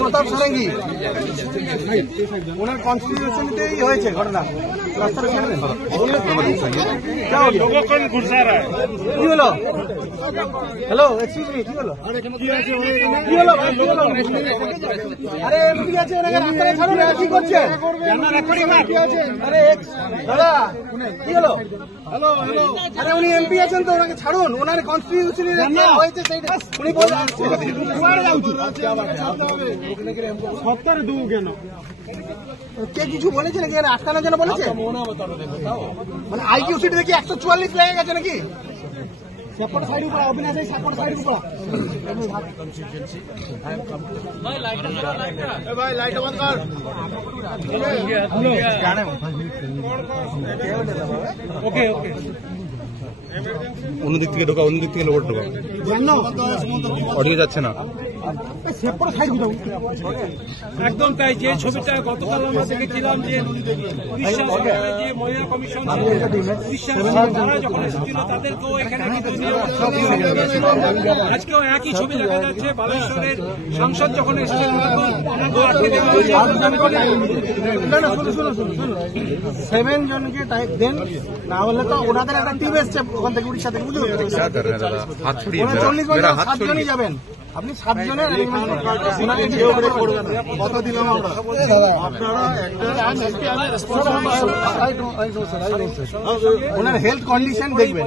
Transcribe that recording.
প্রতাপ সারেঙ্গি ওনার কনস্টিটিউশনতেই হয়েছে ঘটনা। রাস্তাটা ছাড়বেন কি হলো? হ্যালো, এক্সকিউজ মি, কি হলো? কি হলো? আরে এমপি আছে, ওনাকে রাস্তাটা ছাড়ুন। কি করছেন? আরে দাদা কি হলো? হ্যালো হ্যালো, আরে উনি এমপি আছেন তো, ওনাকে ছাড়ুন। ওনার কনস্টিটিউশন হয়েছে সেইটা উনি বলে আসছেন। সপ্তাহে দু কেন কে কিছু বলেছে নাকি? আটকানোর জন্য বলেছে? মানে আইকিউ সিটি দেখি 144 লেগে গেছে নাকি? সেপট সাইড উপর অবিনাশ সেপট সাইড উপর ভাই লাইট বন্ধ কর। ওকে ওকে, অন্যদিক থেকে ঢোকা, অন্যদিক থেকে লোক ঢোকা, অডিও যাচ্ছে না। একদম তাই। যে ছবিটা গতকাল আমরা দেখেছিলাম যে মহিলা কমিশন তারা যখন এসেছিল তাদেরকেও এখানে আজকেও একই ছবি দেখা যাচ্ছে। বালেশ্বরের সাংসদ যখন এসেছেন ওনাকেও আটকে দেওয়া হয়েছে। 7 জনকে টাইপ দেন, না হলে তো ওনাদের একটা টিম এসছে ওখান থেকে উড়িষ্যা থেকে, বুঝতে 40 জনই যাবেন। আপনি 7 জনের কত দিলাম আমরা? ওনার হেলথ কন্ডিশন দেখবেন।